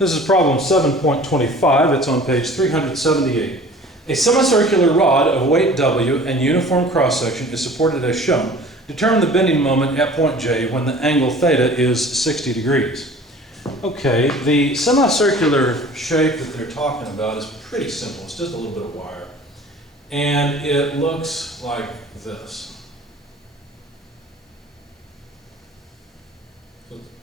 This is problem 7.25. It's on page 378. A semicircular rod of weight W and uniform cross-section is supported as shown. Determine the bending moment at point J when the angle theta is 60 degrees. Okay, the semicircular shape that they're talking about is pretty simple. It's just a little bit of wire. And it looks like this.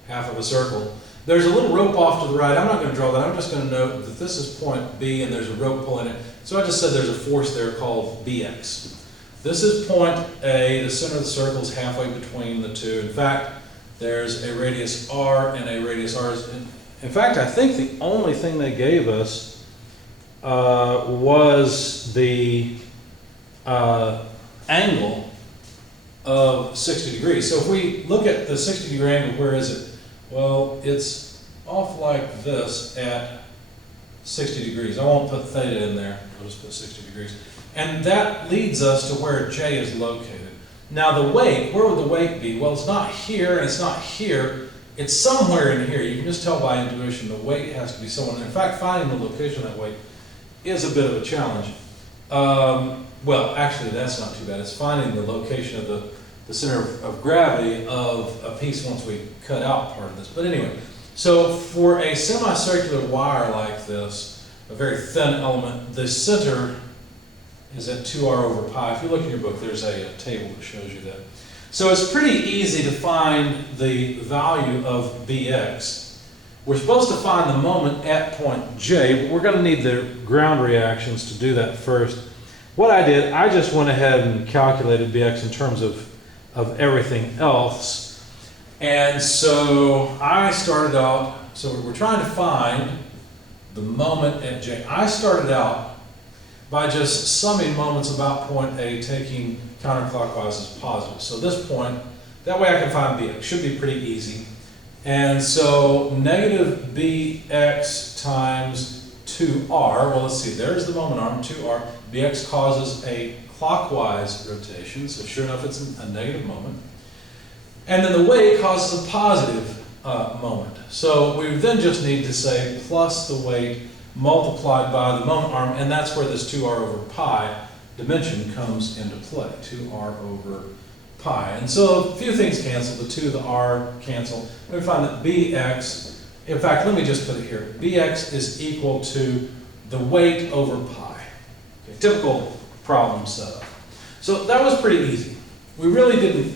Half of a circle. There's a little rope off to the right. I'm not going to draw that. I'm just going to note that this is point B and there's a rope pulling it. So I just said there's a force there called Bx. This is point A. The center of the circle is halfway between the two. In fact, there's a radius r and a radius r. In fact, I think the only thing they gave us was the angle of 60 degrees. So if we look at the 60-degree angle, where is it? Well, it's off like this at 60 degrees. I won't put theta in there. I'll just put 60 degrees. And that leads us to where J is located. Now the weight, where would the weight be? Well, it's not here and it's not here. It's somewhere in here. You can just tell by intuition the weight has to be somewhere in there. In fact, finding the location of that weight is a bit of a challenge. Well, actually, that's not too bad. It's finding the location of the center of gravity of a piece once we cut out part of this. But anyway, so for a semicircular wire like this, a very thin element, the center is at 2r over pi. If you look in your book, there's a table that shows you that. So it's pretty easy to find the value of Bx. We're supposed to find the moment at point J, but we're going to need the ground reactions to do that first. What I did, I just went ahead and calculated Bx in terms of everything else. And so I started out, so we're trying to find the moment at J. I started out by just summing moments about point A, taking counterclockwise as positive. So this point, that way I can find Bx. Should be pretty easy. And so negative Bx times 2r, well let's see, there's the moment arm, 2r. Bx causes a clockwise rotation, so sure enough it's a negative moment. And then the weight causes a positive moment. So we then just need to say plus the weight multiplied by the moment arm, and that's where this 2r over pi dimension comes into play, 2r over pi. And so a few things cancel, the 2, the r cancel. We find that Bx, in fact, let me just put it here, Bx is equal to the weight over pi. Okay, typical problem setup. So that was pretty easy. We really didn't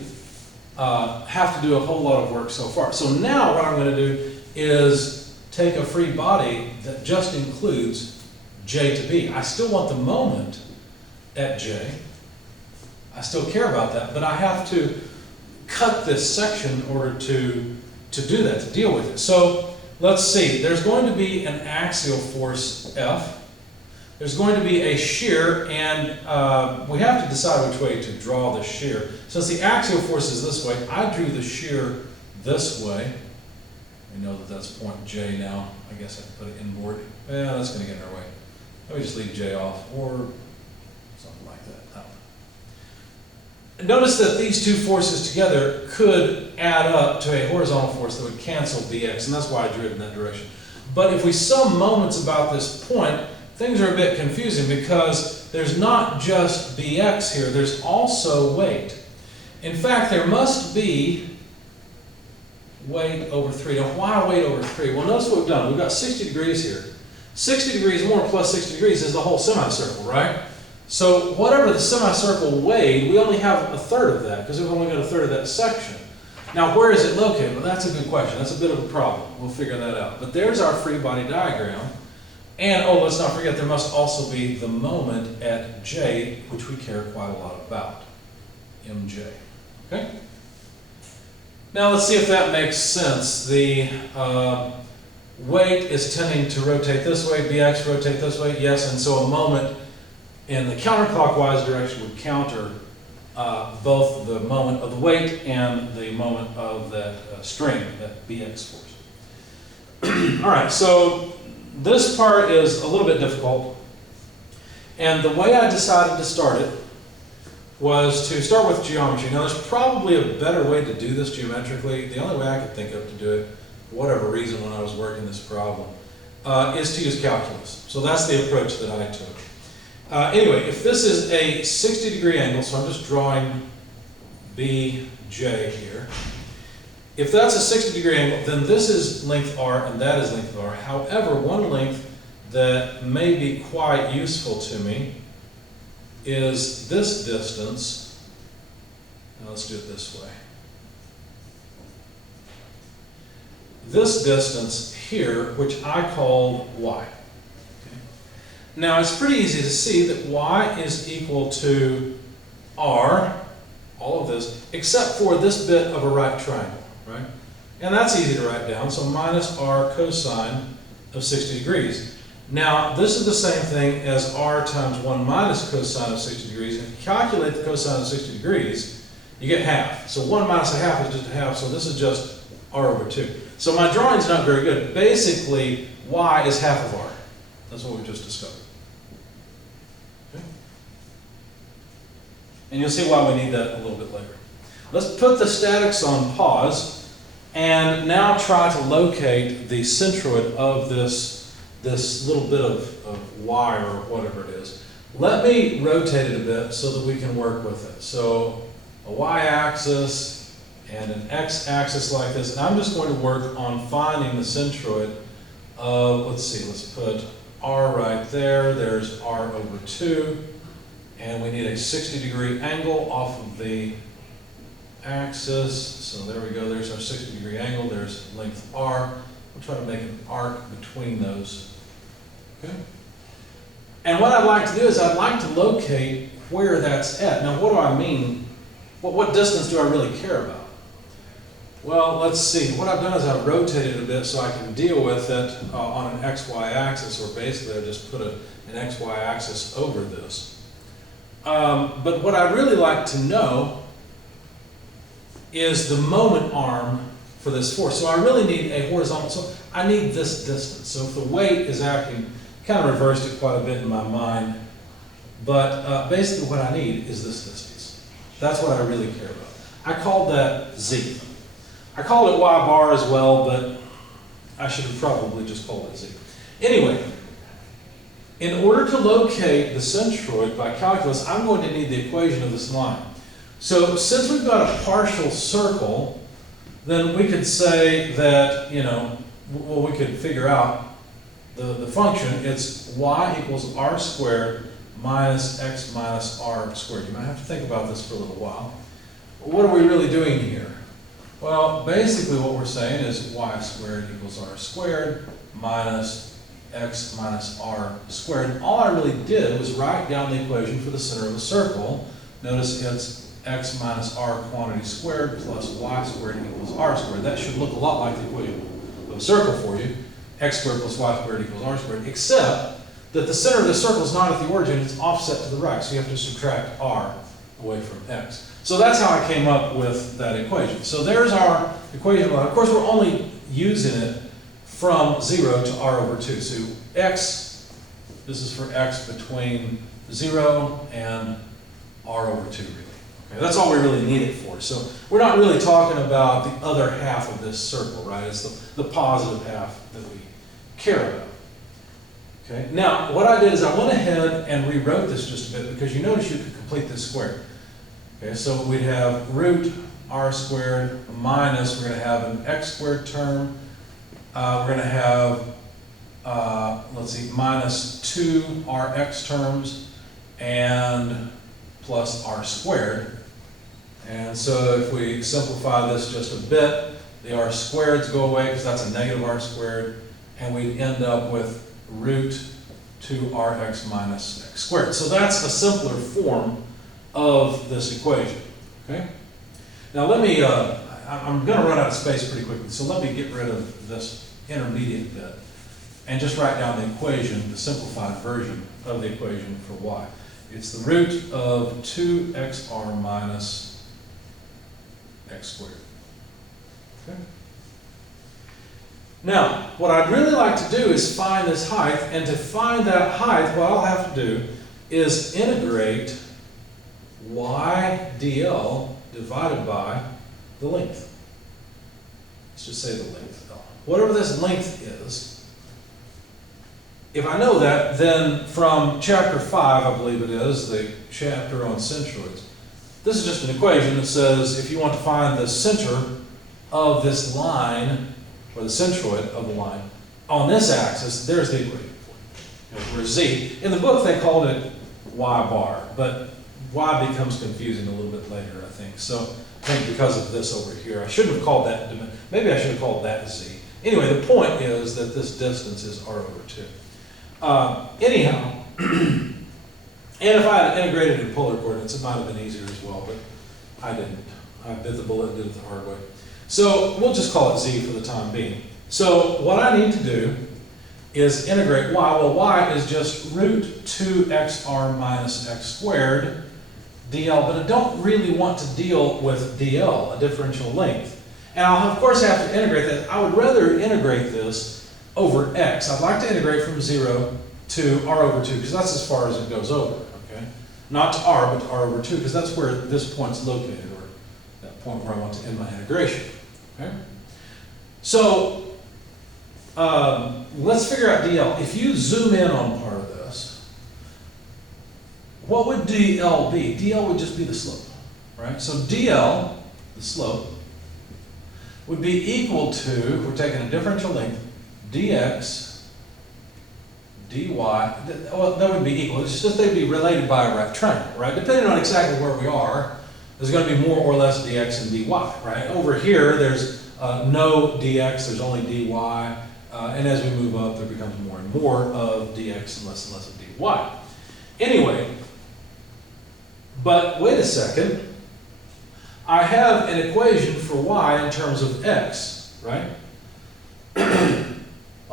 have to do a whole lot of work so far. So now what I'm going to do is take a free body that just includes J to B. I still want the moment at J. I still care about that, but I have to cut this section in order to do that, to deal with it. So let's see. There's going to be an axial force F. There's going to be a shear, and we have to decide which way to draw the shear. Since the axial force is this way, I drew the shear this way. We know that that's point J now. I guess I can put it inboard. Yeah, that's going to get in our way. Let me just leave J off, or something like that. Notice that these two forces together could add up to a horizontal force that would cancel Bx, and that's why I drew it in that direction. But if we sum moments about this point, things are a bit confusing because there's not just Bx here, there's also weight. In fact, there must be weight over 3. Now, why weight over 3? Well, notice what we've done. We've got 60 degrees here. 60 degrees more plus 60 degrees is the whole semicircle, right? So whatever the semicircle weighed, we only have a third of that because we've only got a third of that section. Now, where is it located? Well, that's a good question. That's a bit of a problem. We'll figure that out. But there's our free body diagram. And, oh, let's not forget, there must also be the moment at J, which we care quite a lot about, Mj. Okay? Now, let's see if that makes sense. The weight is tending to rotate this way, Bx rotate this way, yes, and so a moment in the counterclockwise direction would counter both the moment of the weight and the moment of that strain, that Bx force. All right, so this part is a little bit difficult, and the way I decided to start it was to start with geometry. Now, there's probably a better way to do this geometrically. The only way I could think of to do it, for whatever reason, when I was working this problem, is to use calculus. So that's the approach that I took. Anyway, if this is a 60-degree angle, so I'm just drawing BJ here. If that's a 60-degree angle, then this is length R and that is length R. However, one length that may be quite useful to me is this distance. Now let's do it this way. This distance here, which I called Y. Okay. Now it's pretty easy to see that Y is equal to R, all of this, except for this bit of a right triangle, right? And that's easy to write down, so minus R cosine of 60 degrees. Now, this is the same thing as R times 1 minus cosine of 60 degrees. If you calculate the cosine of 60 degrees, you get half. So 1 minus a half is just a half, so this is just R over 2. So my drawing's not very good. Basically, Y is half of R. That's what we just discovered. Okay. And you'll see why we need that a little bit later. Let's put the statics on pause and now try to locate the centroid of this little bit of Y or whatever it is. Let me rotate it a bit so that we can work with it. So a Y-axis and an X-axis like this. And I'm just going to work on finding the centroid of, let's see, let's put R right there. There's R over 2. And we need a 60-degree angle off of the axis. So there we go. There's our 60-degree angle. There's length R. We'll try to make an arc between those. Okay. And what I'd like to do is I'd like to locate where that's at. Now, what do I mean? What distance do I really care about? Well, let's see. What I've done is I've rotated a bit so I can deal with it on an XY axis, or basically I just put an XY axis over this. But what I'd really like to know is the moment arm for this force. So I really need a horizontal, so I need this distance. So if the weight is acting, kind of reversed it quite a bit in my mind, but basically what I need is this distance. That's what I really care about. I called that Z. I called it Y bar as well, but I should have probably just called it Z. Anyway, in order to locate the centroid by calculus, I'm going to need the equation of this line. So since we've got a partial circle, then we could say that, well, we could figure out the function. It's Y equals R squared minus X minus R squared. You might have to think about this for a little while. What are we really doing here? Well, basically what we're saying is Y squared equals R squared minus X minus R squared. All I really did was write down the equation for the center of a circle. Notice it's X minus R quantity squared plus Y squared equals R squared. That should look a lot like the equation of a circle for you. X squared plus Y squared equals R squared, except that the center of the circle is not at the origin, it's offset to the right, so you have to subtract R away from X. So that's how I came up with that equation. So there's our equation. Of course, we're only using it from 0 to R over 2. So X, this is for X between 0 and R over 2, really. Okay, that's all we really need it for. So we're not really talking about the other half of this circle, right? It's the positive half that we care about. Okay. Now, what I did is I went ahead and rewrote this just a bit because you notice you could complete this square. Okay, so we'd have root R squared minus, we're going to have an X squared term. We're going to have, let's see, minus 2 RX terms and plus R squared. And so if we simplify this just a bit, the R squareds go away because that's a negative R squared, and we end up with root 2RX minus X squared. So that's a simpler form of this equation, okay? Now let me, I'm going to run out of space pretty quickly, so let me get rid of this intermediate bit and just write down the equation, the simplified version of the equation for Y. It's the root of 2XR minus X squared, okay? Now, what I'd really like to do is find this height, and to find that height, what I'll have to do is integrate y dl divided by the length. Let's just say the length L. Whatever this length is, if I know that, then from chapter 5, I believe it is, the chapter on centroids, this is just an equation that says if you want to find the center of this line, or the centroid of the line, on this axis, there's the equation for it. Where z, in the book they called it y bar, but y becomes confusing a little bit later, I think. So I think because of this over here, I shouldn't have called that, maybe I should have called that z. Anyway, the point is that this distance is r over 2. Anyhow, and if I had integrated in polar coordinates, it might have been easier as well, but I didn't. I bit the bullet and did it the hard way. So we'll just call it z for the time being. So what I need to do is integrate y. Well, y is just root 2xr minus x squared dl, but I don't really want to deal with dl, a differential length. And I'll of course have to integrate that. I would rather integrate this over x. I'd like to integrate from 0 to r over 2, because that's as far as it goes over, okay? Not to r, but to r over 2, because that's where this point's located, or that point where I want to end my integration, okay? So, let's figure out dl. If you zoom in on part of this, what would dl be? dl would just be the slope, right? So dl, the slope, would be equal to, we're taking a differential length, dx dy, well, that would be equal. It's just they'd be related by a right triangle, right? Depending on exactly where we are, there's going to be more or less dx and dy, right? Over here, there's no dx, there's only dy, and as we move up, there becomes more and more of dx and less of dy. Anyway, but wait a second. I have an equation for y in terms of x, right?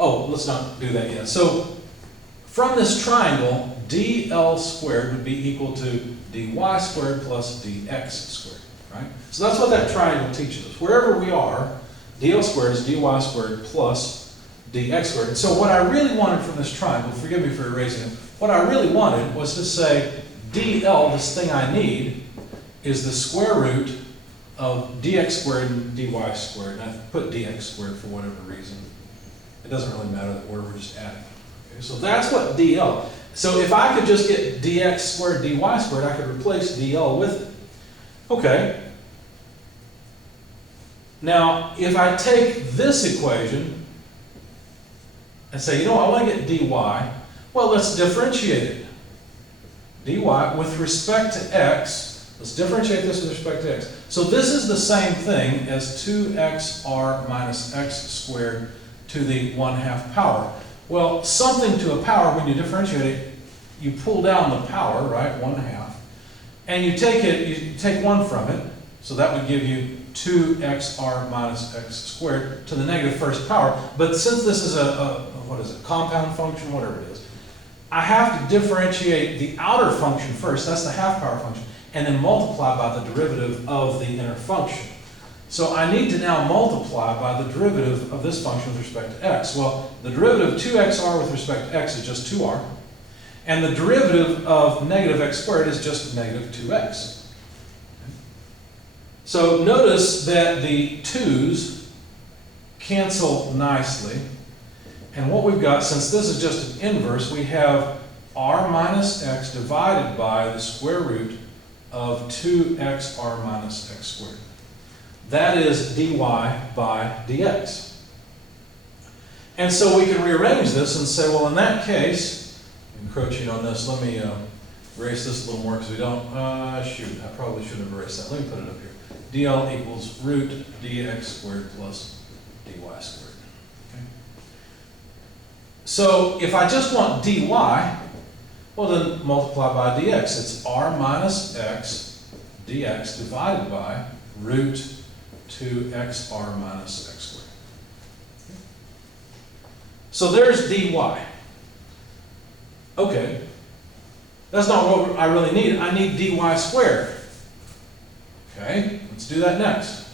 Oh, let's not do that yet. So from this triangle, dl squared would be equal to dy squared plus dx squared, right? So that's what that triangle teaches us. Wherever we are, dl squared is dy squared plus dx squared. And so what I really wanted from this triangle, forgive me for erasing it, what I really wanted was to say dl, this thing I need, is the square root of dx squared and dy squared. And I put dx squared for whatever reason. It doesn't really matter that we're just adding. Okay, so that's what dl. So if I could just get dx squared, dy squared, I could replace dl with it. Okay. Now, if I take this equation and say, you know, I want to get dy, well, let's differentiate it. dy with respect to x, let's differentiate this with respect to x. So this is the same thing as 2xr minus x squared to the 1/2 power. Well, something to a power, when you differentiate it, you pull down the power, right, 1/2, and you take 1 from it, so that would give you 2xr minus x squared to the negative first power. But since this is what is it, compound function, whatever it is, I have to differentiate the outer function first, that's the half power function, and then multiply by the derivative of the inner function. So I need to now multiply by the derivative of this function with respect to x. Well, the derivative of 2xr with respect to x is just 2r, and the derivative of negative x squared is just negative 2x. So notice that the 2's cancel nicely, and what we've got, since this is just an inverse, we have r minus x divided by the square root of 2xr minus x squared. That is dy by dx. And so we can rearrange this and say, well, in that case, encroaching on this, let me erase this a little more because we don't, shoot, I probably should have erased that. Let me put it up here. dl equals root dx squared plus dy squared. Okay? So if I just want dy, well then multiply by dx. It's r minus x dx divided by root 2xr minus x squared. Okay. So there's dy. Okay. That's not what I really need. I need dy squared. Okay, let's do that next.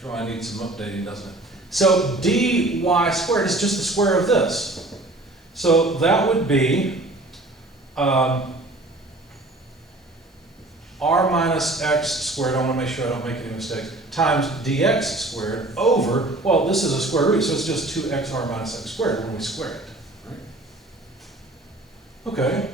Sure, I need some updating, doesn't it? So dy squared is just the square of this. So that would be r minus x squared, I want to make sure I don't make any mistakes, times dx squared over, well, this is a square root, so it's just 2xr minus x squared when we square it. Right? Okay,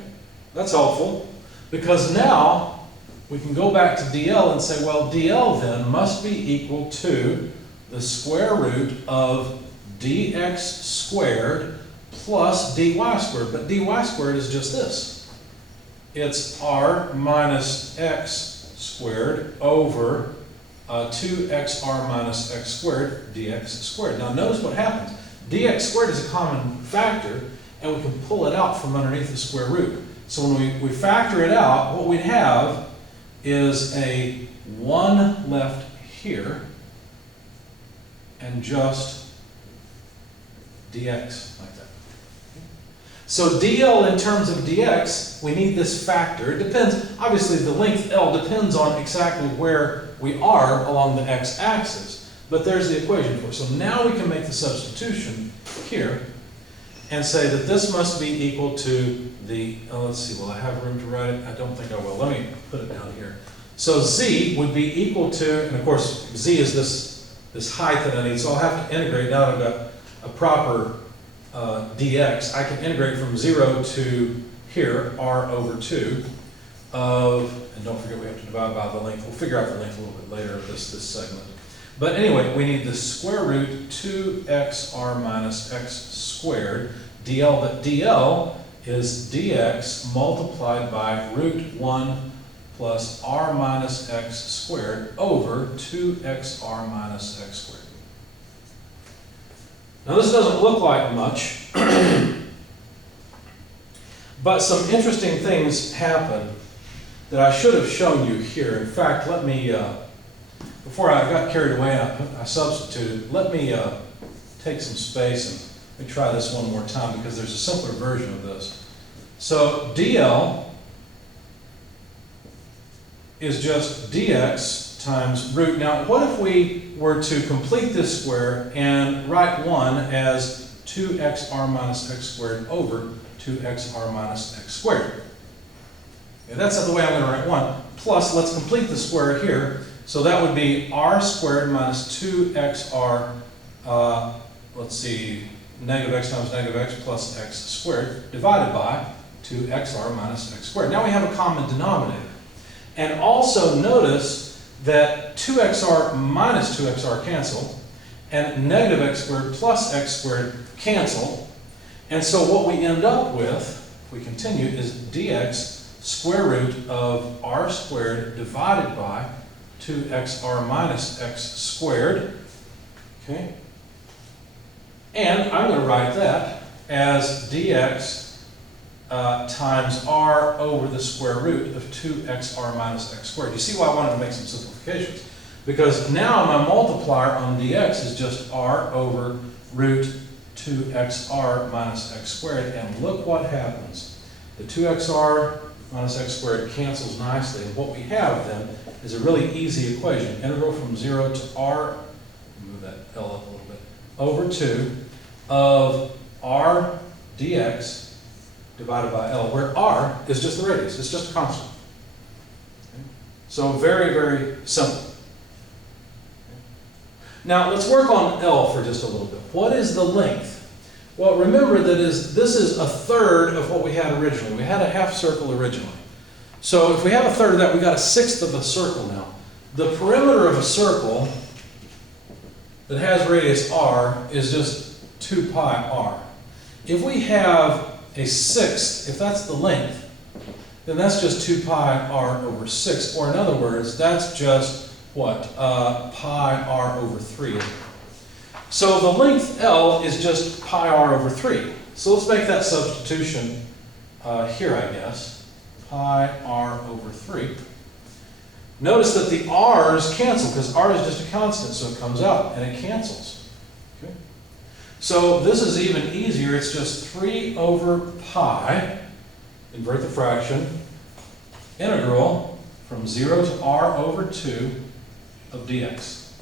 that's helpful, because now we can go back to dl and say, well, dl then must be equal to the square root of dx squared plus dy squared, but dy squared is just this. It's r minus x squared over 2xr minus x squared dx squared. Now notice what happens. Dx squared is a common factor, and we can pull it out from underneath the square root. So when we factor it out, what we have is a 1 left here, and just dx like that. So dl in terms of dx, we need this factor. It depends, obviously the length L depends on exactly where we are along the x-axis, but there's the equation for it. So now we can make the substitution here and say that this must be equal to the, let's see, will I have room to write it? I don't think I will. Let me put it down here. So z would be equal to, and of course z is this height that I need, so I'll have to integrate now that I've got a proper dx. I can integrate from 0 to here, r over 2 of, and don't forget we have to divide by the length. We'll figure out the length a little bit later of this segment. But anyway, we need the square root 2xr minus x squared dl, but dl is dx multiplied by root 1 plus r minus x squared over 2xr minus x squared. Now this doesn't look like much, but some interesting things happen that I should have shown you here. In fact, let me, before I got carried away and I substituted, let me take some space and let me try this one more time because there's a simpler version of this. So dl is just dx times root. Now, what if we were to complete this square and write 1 as 2xr minus x squared over 2xr minus x squared? Okay, that's the way I'm going to write 1. Plus, let's complete the square here. So that would be r squared minus 2xr, let's see, negative x times negative x plus x squared divided by 2xr minus x squared. Now we have a common denominator. And also notice that 2xr minus 2xr cancel, and negative x squared plus x squared cancel. And so what we end up with, if we continue, is dx square root of r squared divided by 2xr minus x squared. Okay? And I'm going to write that as dx times r over the square root of 2xr minus x squared. You see why I wanted to make some simplifications? Because now my multiplier on dx is just r over root 2xr minus x squared, and look what happens. The 2xr minus x squared cancels nicely, and what we have then is a really easy equation. Integral from 0 to r, move that L up a little bit, over 2 of r dx divided by L, where r is just the radius, it's just a constant. Okay? So very, very simple. Okay? Now let's work on L for just a little bit. What is the length? Well, remember that this is a third of what we had originally. We had a half circle originally. So if we have a third of that, we got a sixth of a circle now. The perimeter of a circle that has radius r is just 2 pi r. If we have a sixth, if that's the length, then that's just 2 pi r over 6. Or in other words, that's just what? Pi r over 3. So the length L is just pi r over 3. So let's make that substitution here, I guess. Pi r over 3. Notice that the r's cancel, because r is just a constant, so it comes out and it cancels. Okay? So this is even easier. It's just 3 over pi, invert the fraction, integral from 0 to r over 2 of dx.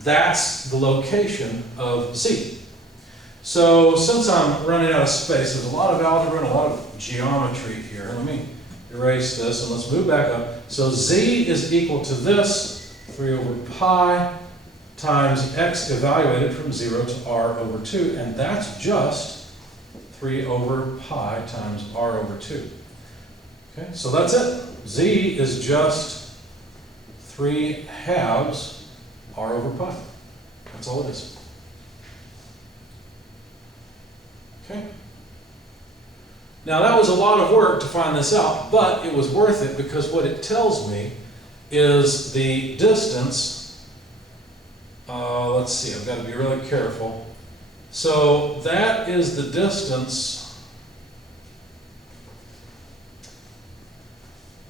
That's the location of z. So since I'm running out of space, there's a lot of algebra and a lot of geometry here. Let me erase this, and let's move back up. So z is equal to this, 3 over pi times x evaluated from 0 to r over 2, and that's just 3 over pi times r over 2. Okay, so that's it. Z is just 3/2 r over pi. That's all it is. Okay. Now that was a lot of work to find this out, but it was worth it because what it tells me is the distance. Let's see, I've got to be really careful. So that is the distance.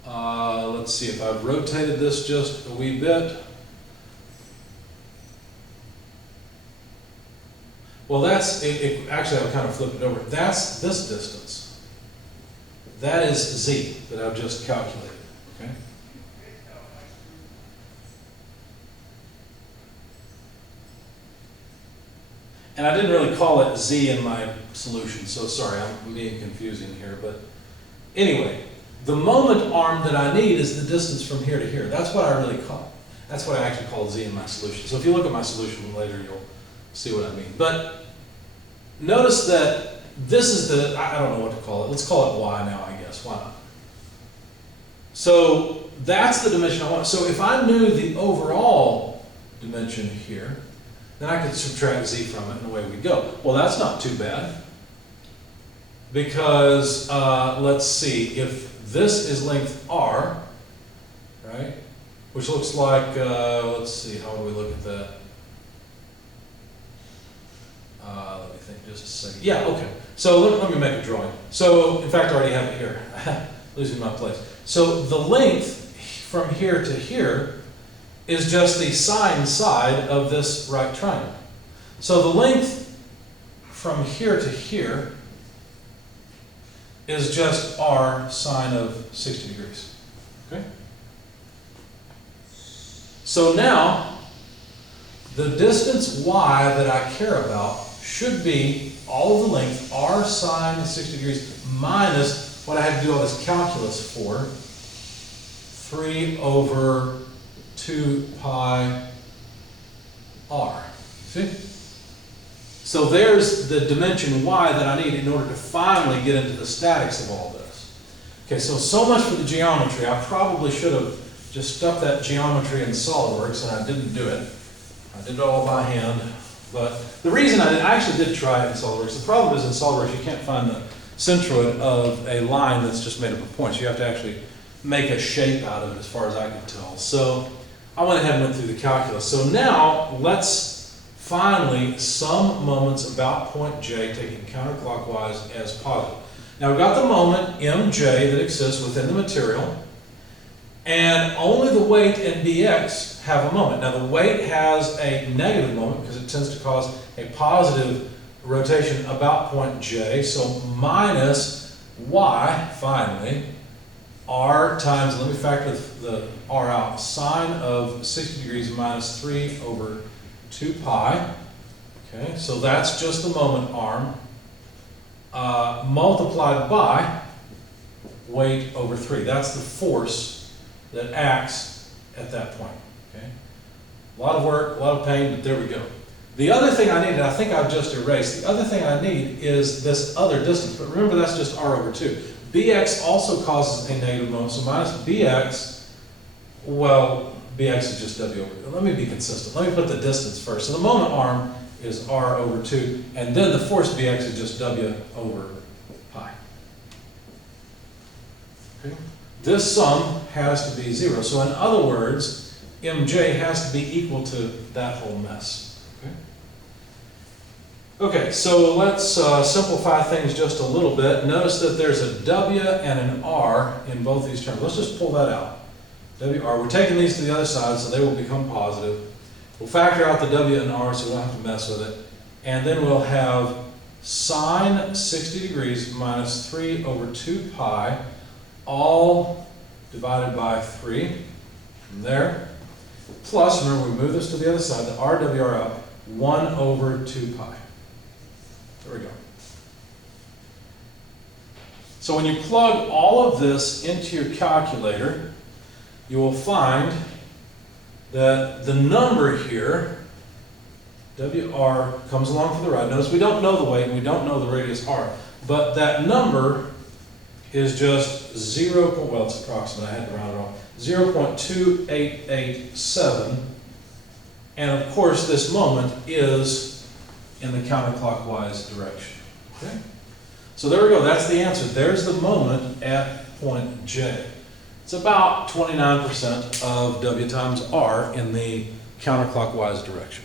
Let's see if I've rotated this just a wee bit. Well, that's actually, I've kind of flipped it over. That's this distance. That is z that I've just calculated. Okay. And I didn't really call it z in my solution, so sorry, I'm being confusing here. But anyway, the moment arm that I need is the distance from here to here. That's what I really call it. That's what I actually call z in my solution. So if you look at my solution later, you'll see what I mean. But notice that this is the, I don't know what to call it. Let's call it y now, I guess. Why not? So that's the dimension I want. So if I knew the overall dimension here, then I could subtract z from it and away we go. Well, that's not too bad. Because, let's see, if this is length r, right, which looks like, let's see, how do we look at that? Let me think just a second. Yeah, okay. So let me make a drawing. So, in fact, I already have it here. Losing my place. So the length from here to here is just the sine side of this right triangle. So the length from here to here is just r sine of 60 degrees. Okay? So now, the distance y that I care about should be all of the length r sine 60 degrees minus what I had to do all this calculus for, 3 over 2 pi r. See? So there's the dimension y that I need in order to finally get into the statics of all this. Okay, so much for the geometry. I probably should have just stuck that geometry in SOLIDWORKS, and I didn't do it. I did it all by hand. But the reason I actually did try it in SOLIDWORKS, the problem is in SOLIDWORKS you can't find the centroid of a line that's just made up of points. You have to actually make a shape out of it as far as I can tell. So I went ahead and went through the calculus. So now let's finally sum moments about point J taking counterclockwise as positive. Now we've got the moment mj that exists within the material, and only the weight and bx have a moment. Now the weight has a negative moment because it tends to cause a positive rotation about point J, so minus y, finally, r times, let me factor the r out, sine of 60 degrees minus 3 over 2 pi. Okay, so that's just the moment arm, multiplied by weight over 3. That's the force that acts at that point. Okay, a lot of work, a lot of pain, but there we go. The other thing I need, and I think I've just erased, the other thing I need is this other distance, but remember that's just r over 2. Bx also causes a negative moment, so minus bx, well, bx is just w over, let me be consistent. Let me put the distance first. So the moment arm is r over 2, and then the force bx is just w over pi. Okay. This sum has to be 0. So in other words, mj has to be equal to that whole mess. Okay, so let's simplify things just a little bit. Notice that there's a W and an R in both these terms. Let's just pull that out. WR. We're taking these to the other side, so they will become positive. We'll factor out the W and R so we don't have to mess with it. And then we'll have sine 60 degrees minus 3 over 2 pi, all divided by 3 from there. Plus, remember we move this to the other side, the RWR out, 1 over 2 pi. There we go. So when you plug all of this into your calculator, you will find that the number here, WR, comes along to the right. Notice we don't know the weight and we don't know the radius R, but that number is just 0, well, it's approximate, I had to round it off, 0.2887, and of course this moment is in the counterclockwise direction. Okay? So there we go, that's the answer. There's the moment at point J. It's about 29% of W times R in the counterclockwise direction.